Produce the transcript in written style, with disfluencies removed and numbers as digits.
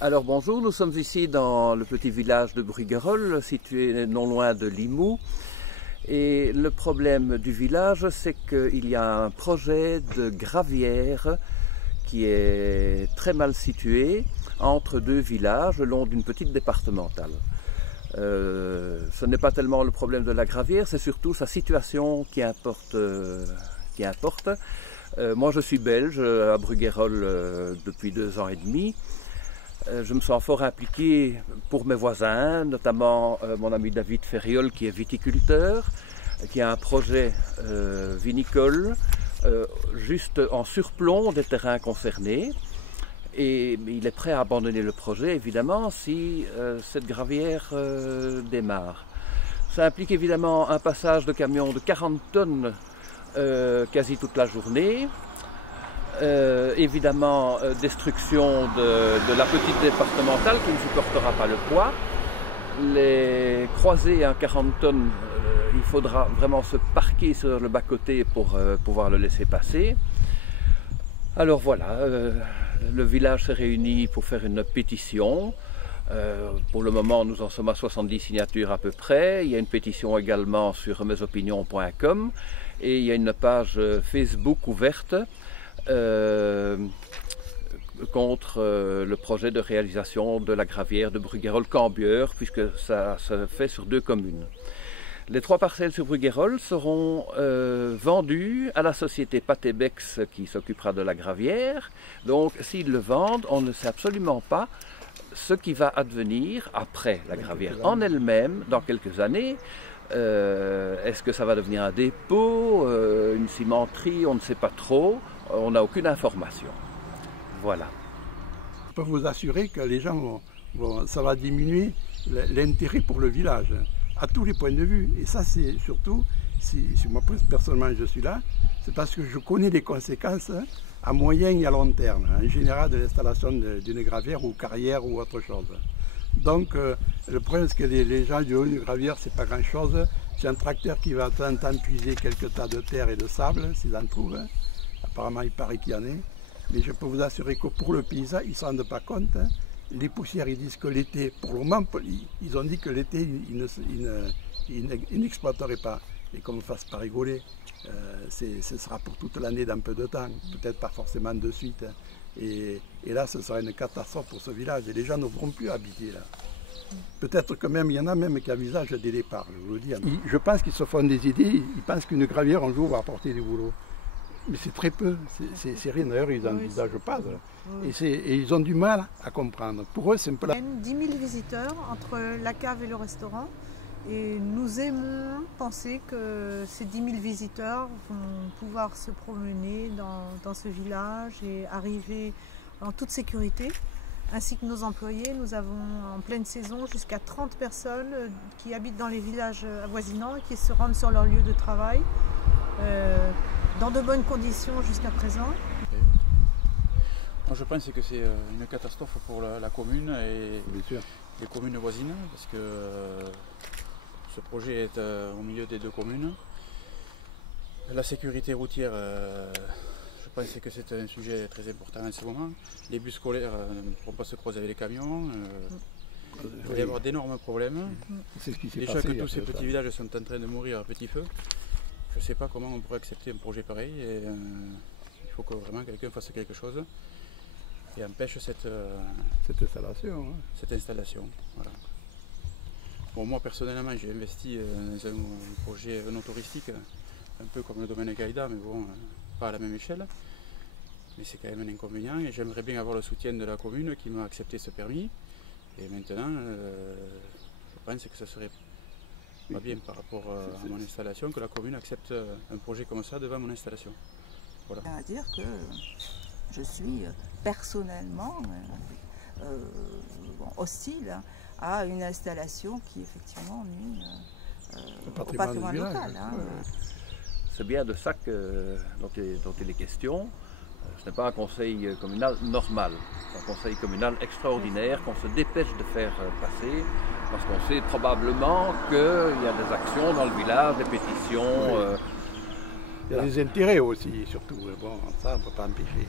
Alors bonjour, nous sommes ici dans le petit village de Bruggerolles, situé non loin de Limoux. Et le problème du village, c'est qu'il y a un projet de gravière qui est très mal situé entre deux villages le long d'une petite départementale. Ce n'est pas tellement le problème de la gravière, c'est surtout sa situation qui importe. Moi je suis belge à Bruggerolles depuis 2 ans et demi. Je me sens fort impliqué pour mes voisins, notamment mon ami David Ferriol qui est viticulteur, qui a un projet vinicole juste en surplomb des terrains concernés. Et il est prêt à abandonner le projet, évidemment, si cette gravière démarre. Ça implique évidemment un passage de camions de 40 tonnes quasi toute la journée. Évidemment, destruction de la petite départementale qui ne supportera pas le poids. Les croisés à 40 tonnes, il faudra vraiment se parquer sur le bas-côté pour pouvoir le laisser passer. Alors voilà, le village s'est réuni pour faire une pétition. Pour le moment, nous en sommes à 70 signatures à peu près. Il y a une pétition également sur mesopinions.com et il y a une page Facebook ouverte contre le projet de réalisation de la gravière de Bruggerolles-Cambieur, puisque ça se fait sur 2 communes. Les 3 parcelles sur Bruggerolles seront vendues à la société Patebex qui s'occupera de la gravière. Donc s'ils le vendent, on ne sait absolument pas ce qui va advenir après la gravière en elle-même dans quelques années. Est-ce que ça va devenir un dépôt, une cimenterie, on ne sait pas trop. On n'a aucune information. Voilà. Je peux vous assurer que les gens ça va diminuer l'intérêt pour le village, à tous les points de vue. Et ça, c'est surtout, si moi personnellement je suis là, c'est parce que je connais les conséquences à moyen et à long terme, en général de l'installation d'une gravière ou carrière ou autre chose. Donc, le problème, c'est que les gens du haut d'une gravière, c'est pas grand-chose. C'est un tracteur qui va de temps en temps puiser quelques tas de terre et de sable, s'ils en trouvent. Apparemment, il paraît qu'il y en ait. Mais je peux vous assurer que pour le paysan, ils ne s'en rendent pas compte. Les poussières, ils disent que l'été, pour le moment, ils ont dit que l'été, ils n'exploiteraient pas. Et qu'on ne fasse pas rigoler, ce sera pour toute l'année dans peu de temps, peut-être pas forcément de suite. Et là, ce sera une catastrophe pour ce village. Et les gens ne pourront plus habiter là. Peut-être que même, il y en a même qui envisagent des départs, je vous le dis. Je pense qu'ils se font des idées, ils pensent qu'une gravière, un jour, va apporter du boulot. Mais c'est très peu, c'est rien. D'ailleurs, ils n'envisagent pas. Et ils ont du mal à comprendre. Pour eux, c'est un peu la... Il y a 10 000 visiteurs entre la cave et le restaurant. Et nous aimons penser que ces 10 000 visiteurs vont pouvoir se promener dans ce village et arriver en toute sécurité. Ainsi que nos employés, nous avons en pleine saison jusqu'à 30 personnes qui habitent dans les villages avoisinants et qui se rendent sur leur lieu de travail dans de bonnes conditions jusqu'à présent. Moi, je pense que c'est une catastrophe pour la commune et les communes voisines parce que ce projet est au milieu des 2 communes. La sécurité routière, je pense que c'est un sujet très important en ce moment. Les bus scolaires ne pourront pas se croiser avec les camions. Il va y avoir d'énormes problèmes. Déjà que tous ces petits villages sont en train de mourir à petit feu. Je ne sais pas comment on pourrait accepter un projet pareil. Et, il faut que vraiment quelqu'un fasse quelque chose et empêche cette installation. Voilà. Bon, moi personnellement j'ai investi dans un projet touristique, un peu comme le domaine Gaïda, mais bon, pas à la même échelle. Mais c'est quand même un inconvénient et j'aimerais bien avoir le soutien de la commune qui m'a accepté ce permis. Et maintenant, je pense que ça serait pas bien par rapport à mon installation que la commune accepte un projet comme ça devant mon installation. Voilà. À dire que je suis personnellement hostile à une installation qui effectivement nuit au patrimoine local. C'est bien de ça dont il est question. Ce n'est pas un conseil communal normal, c'est un conseil communal extraordinaire qu'on se dépêche de faire passer parce qu'on sait probablement qu'il y a des actions dans le village, des pétitions. Il y a des intérêts aussi, surtout. Bon, ça, on ne peut pas empêcher.